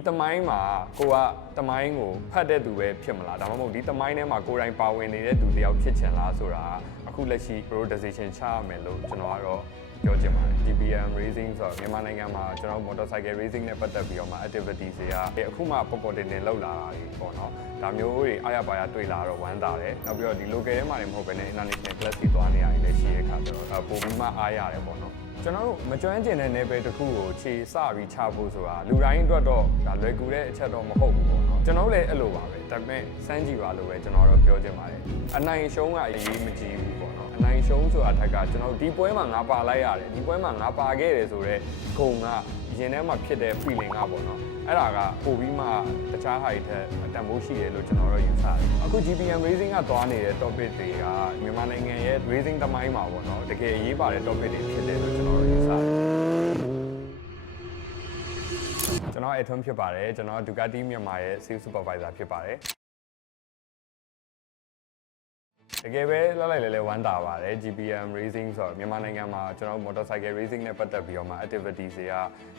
သမိုင်းမှာကိုကသမိုင်းကိုဖတ်တဲ့သူပဲဖြစ်မလားဒါမှမဟုတ်ဒီသမိုင်းထဲမှာကိုယ်တိုင်ပါဝင်နေတဲ့သူတယောက်ဖြစ်ချင်လားဆိုတာအခုလက်ရှိ pro decision ချရမယ်လို့ကျွန်တော်ကတော့ပြောချင်ပါတယ် GPM racing ဆိုတော့မြန်မာနိုင်ငံမှာကျွန်တော် motorcycle racing နဲ့ပတ်သက်ပြီးတော့မှ activities တွေကအခုမှပေါ်ပေါ်တင်တင်လောက်လာတာကြီးပေါ့နော်ဒါမျိုးတွေအားရပါရတွေ့လာတော့ဝမ်းသာတယ်နောက်ပြီးတော့ဒီ local ထဲမှာနေမဟုတ်ဘဲနဲ့ international class တွေသွားနေရတယ်လည်းရှိရခါဆိုတော့ပိုပြီးမှအားရတယ်ပေါ့နော်ကျွန်တော်တို့မကျွမ်းကျင်တဲ့ level တစ်ခုကိုခြေစပြီးချဖို့ဆိုတာလူတိုင်းအတွက်တော့ဒါလွယ်ကူတဲ့အချက်တော့မဟုတ်ဘူးပေါ့နော်ကျွန်တော်လည်းအဲ့လိုပါပဲဒါပေမဲ့စမ်းကြည့်ပါလို့ပဲကျွန်တော်တော့ပြောချင်ပါတယ်အနိုင်ရှုံးကအရေးမကြီးဘူးပေါ့နော်အနိုင်ရှုံးဆိုတာထက်ကကျွန်တော်ဒီပွဲမှာငါပါလိုက်ရတယ်ဒီပွဲမှာငါပါခဲ့တယ်ဆိုတော့ဂုံကရင်ထဲမှာဖြစ်တဲ့ feeling ကပေါ့နော်အဲ့ဒါကပိုပြီးမှတခြားဟာတွေထက်တန်ဖိုးရှိတယ်လို့ကျွန်တော်တို့ယူဆတယ်အခု GPM racing ကသွားနေတဲ့ topic တွေကမြန်မာနိုင်ငံရဲ့ racing သမိုင်းမှာပေါ့နော်တကယ်အရေးပါတဲ့ topic တွေဖြစ်တယ်လို့ကျွန်တော်တို့ယူဆတယ်ကျွန်တော်အထွန်းဖြစ်ပါတယ်ကျွန်တော် Ducati မြန်မာရဲ့ sales supervisor ဖြစ်ပါတယ်တကယ်ပဲလောက်လိုက်လဲဝမ်းသာပါတယ် GPM racing ဆိုတော့မြန်မာနိုင်ငံမှာကျွန်တော် motorcycle racing နဲ့ပတ်သက်ပြီးတော့မှ activities တွေက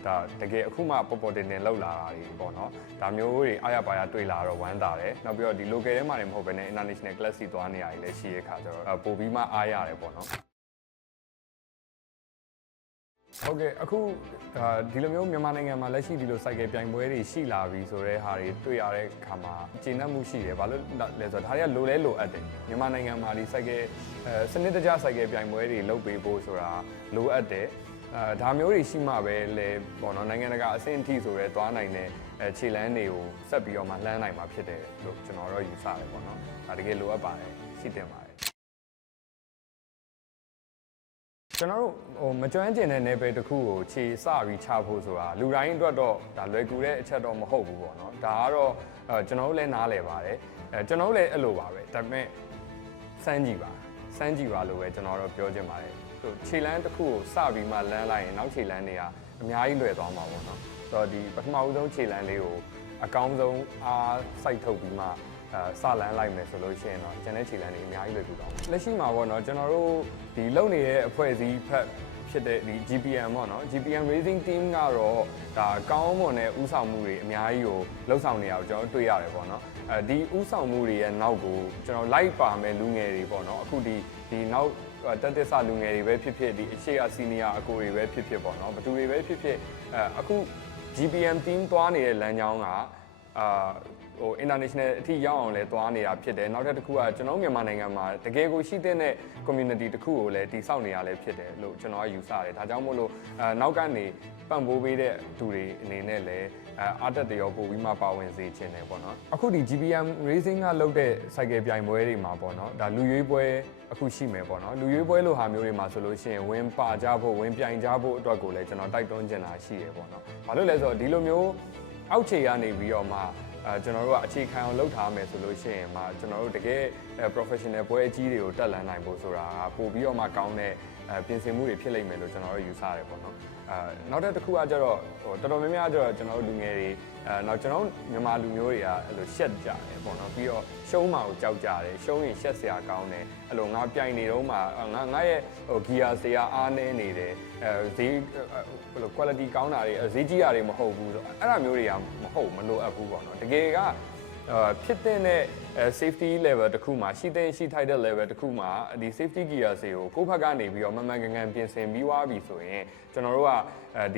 ဒါတကယ်အခုမှပေါ်ပေါ်တင်တင်လောက်လာတာကြီးပေါ့နော်ဒါမျိုးတွေအားရပါရတွေ့လာတော့ဝမ်းသာတယ်နောက်ပြီးတော့ဒီ local ထဲမှာနေမဟုတ်ဘဲနဲ့ international class တွေသွားနေရတယ်လည်းရှိရခါကျတော့ပိုပြီးမှအားရတယ်ပေါ့နော်ဟုတ်ကဲ့အခုဒီလိုမျိုးမြန်မာနိုင်ငံမှာလက်ရှိဒီလို cycle ပြိုင်ပွဲတွေရှိလာပြီဆိုတဲ့ဟာတွေတွေ့ရတဲ့အခါမှာကျေနပ်မှုရှိတယ်ဘာလို့လဲဆိုတော့ဒါတွေကလိုအပ်တယ်မြန်မာနိုင်ငံမှာဒီ cycle စနစ်တကျ cycle ပြိုင်ပွဲတွေလုပ်ပေးဖို့ဆိုတာလိုအပ်တယ်ဒါမျိုးတွေရှိမှပဲလေပေါ့နော်နိုင်ငံတကာအဆင့်အထိဆိုရဲသွားနိုင်တဲ့ခြေလမ်းတွေကိုဆက်ပြီးတော့မှလှမ်းနိုင်မှာဖြစ်တယ်လို့ကျွန်တော်တော့ယူဆတယ်ပေါ့နော်ဒါတကယ်လိုအပ်ပါတယ်ရှိတင်ပါတယ်ကျွန်တော်တို့မကျွမ်းကျင်တဲ့ level တစ်ခုကိုခြေစပြီးချဖို့ဆိုတာလူတိုင်းအတွက်တော့ဒါလွယ်ကူတဲ့အချက်တော့မဟုတ်ဘူးပေါ့နော်ဒါကတော့ကျွန်တော်တို့လည်းနားလည်ပါတယ်ကျွန်တော်တို့လည်းအဲ့လိုပါပဲဒါပေမဲ့စမ်းကြည့်ပါလို့ပဲကျွန်တော်တော့ပြောချင်ပါတယ်ခြေလမ်းတစ်ခုကိုစပြီးမှလမ်းလိုက်ရင်နောက်ခြေလမ်းတွေကအများကြီးလွယ်သွားမှာပေါ့နော်ဆိုတော့ဒီပထမဆုံးခြေလမ်းလေးကိုအကောင်းဆုံးအားစိုက်ထုတ်ပြီးမှစလန်းလိုက်မယ်ဆိုလို့ရှိရင်တော့ကျွန်တဲ့ခြေလမ်းတွေအများကြီးလွယ်ကူတော့လက်ရှိမှာပေါ့နော်ကျွန်တော်တို့ဒီလုံနေတဲ့အဖွဲ့အစည်းဖက်ဖြစ်တဲ့ဒီ GPM ပေါ့နော် GPM Racing Team ကတော့ဒါကောင်းမွန်တဲ့ဥဆောင်မှုတွေအများကြီးကိုလှုပ်ဆောင်နေအောင်ကျွန်တော်တွေ့ရတယ်ပေါ့နော်ဒီဥဆောင်မှုတွေရဲ့နောက်ကိုကျွန်တော်လိုက်ပါမယ်လူငယ်တွေပေါ့နော်အခုဒီနောက်တက်သလူငယ်တွေပဲဖြစ်ဖြစ်ဒီအရှိအစီနီယာအကိုတွေပဲဖြစ်ဖြစ်ပေါ့နော်ဘသူတွေပဲဖြစ်ဖြစ်အခု GPM Team သွားနေတဲ့လမ်းကြောင်းကinternational အထိရောက်အောင်လဲသွားနေတာဖြစ်တယ်နောက်တစ်ခုကကျွန်တော်မြန်မာနိုင်ငံမှာတကယ်ကိုရှိတဲ့ community တစ်ခုကိုလည်းတည်ဆောက်နေရလဲဖြစ်တယ်လို့ကျွန်တော်ယူဆတယ်ဒါကြောင့်မို့လို့နောက်ကနေပံ့ပိုးပေးတဲ့သူတွေအနေနဲ့လည်းအားတက်တရောပို့ပြီးမှပါဝင်စေချင်တယ်ပေါ့နော်အခုဒီ GPM Racing ကလုပ်တဲ့ cycle ပြိုင်ပွဲတွေမှာပေါ့နော်ဒါလူရွေးပွဲအခုရှိမယ်ပေါ့နော်လူရွေးပွဲလိုဟာမျိုးတွေမှာဆိုလို့ရှိရင်ဝင်ပါကြဖို့ဝင်ပြိုင်ကြဖို့အတွက်ကိုလည်းကျွန်တော်တိုက်တွန်းချင်တာရှိရပေါ့နော်ဘာလို့လဲဆိုတော့ဒီလိုမျိုးအောက်ခြေကနေပြီးတော့မှကျွန်တော်တို့ကအခြေခံအောင်လုပ်ထားမယ်ဆိုလို့ရှိရင်မှကျွန်တော်တို့တကယ် professional ပွဲအကြီးတွေကိုတက်လှမ်းနိုင်ဖို့ဆိုတာပို့ပြီးတော့မှကောင်းတဲ့ပြင်ဆင်မှုတွေဖြစ်လိမ့်မယ်လို့ကျွန်တော်တို့ယူဆရတယ်ပေါ့နော်နောက်တစ်ခုကကျတော့တော်တော်များများကျတော့ကျွန်တော်တို့လူငယ်တွေနောက်ကျွန်တော်မြန်မာလူမျိုးတွေကအဲ့လိုရှက်ကြတယ်ပေါ့နော်ပြီးတော့ရှုံးမှကိုကြောက်ကြတယ်ရှုံးရင်ရှက်စရာကောင်းတယ်အဲ့လိုငါပြိုင်နေတော့မှငါရဲ့ဂီယာစရာအားနည်းနေတယ်ဈေးဘယ်လို quality ကောင်းတာတွေဈေးကြီးတာတွေမဟုတ်ဘူးဆိုအဲ့ဒါမျိုးတွေကမလိုအပ်ဘူးပေါ့နော်တကယ်ကဖြစ်တဲ့ safety level တခုမှာရှိထိုက်တဲ့ level တခုမှာဒီ safety gear တွေကိုကိုယ့်ဘက်ကနေပြီးတော့မှန်မှန်ကန်ကန်ပြင်ဆင်ပြီးွားပြီဆိုရင်ကျွန်တော်တို့ကဒ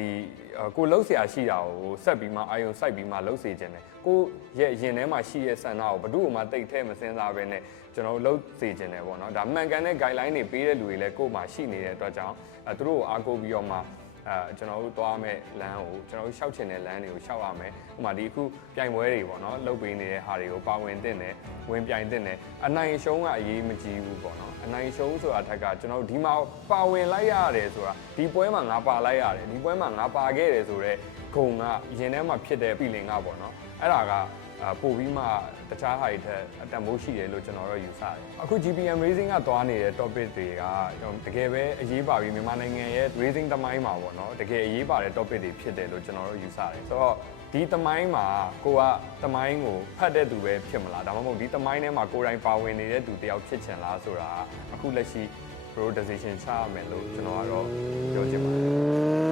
ီကိုလှုပ်ရှားရှိတာကိုဆက်ပြီးမှအာယုံစိုက်ပြီးမှလှုပ်စေခြင်းတယ်ကိုရဲ့ရင်ထဲမှာရှိရဲ့ဆန္ဒကိုဘယ်သူ့မှတိတ်ထဲမစင်စားပဲနဲ့ကျွန်တော်တို့လှုပ်စေခြင်းတယ်ပေါ့နော်ဒါမှန်ကန်တဲ့ guideline တွေပေးတဲ့လူတွေလည်းကိုယ့်မှာရှိနေတဲ့အတွက်ကြောင့်သူတို့ကိုအားကိုးပြီးတော့မှကျွန်တော်တို့သွားမဲ့လမ်းကိုကျွန်တော်တို့ရှောက်ချင်တဲ့လမ်းတွေကိုရှောက်ရမယ်။ဥပမာဒီအခုပြိုင်ပွဲတွေပေါ့နော်လုပ်ပေးနေတဲ့ဟာတွေကိုပါဝင်တင်တယ်ဝင်ပြိုင်တင်တယ်အနိုင်ရှုံးကအရေးမကြီးဘူးပေါ့နော်အနိုင်ရှုံးဆိုတာထက်ကကျွန်တော်တို့ဒီမှာပါဝင်လိုက်ရတယ်ဆိုတာဒီပွဲမှာငါပါလိုက်ရတယ်ဒီပွဲမှာငါပါခဲ့တယ်ဆိုတော့ဂုံကရင်ထဲမှာဖြစ်တဲ့ feeling ကပေါ့နော်အဲ့ဒါကပို့ပြီးမှတခြားဟာတွေထက်အတန်ဖိုးရှိတယ်လို့ကျွန်တော်တို့ယူဆတယ်အခု GPM Racing ကသွားနေတဲ့ topic တွေကတကယ်ပဲအရေးပါပြီးမြန်မာနိုင်ငံရဲ့ racing သမိုင်းမှာပေါ့နော်တကယ်အရေးပါတဲ့ topic တွေဖြစ်တယ်လို့ကျွန်တော်တို့ယူဆတယ်ဆိုတော့ဒီသမိုင်းမှာကိုကသမိုင်းကိုဖတ်တဲ့သူပဲဖြစ်မလားဒါမှမဟုတ်ဒီသမိုင်းထဲမှာကိုယ်တိုင်ပါဝင်နေတဲ့သူတယောက်ဖြစ်ချင်လားဆိုတာအခုလက်ရှိ pro decision ချရမယ်လို့ကျွန်တော်ကတော့ပြောချင်ပါတယ်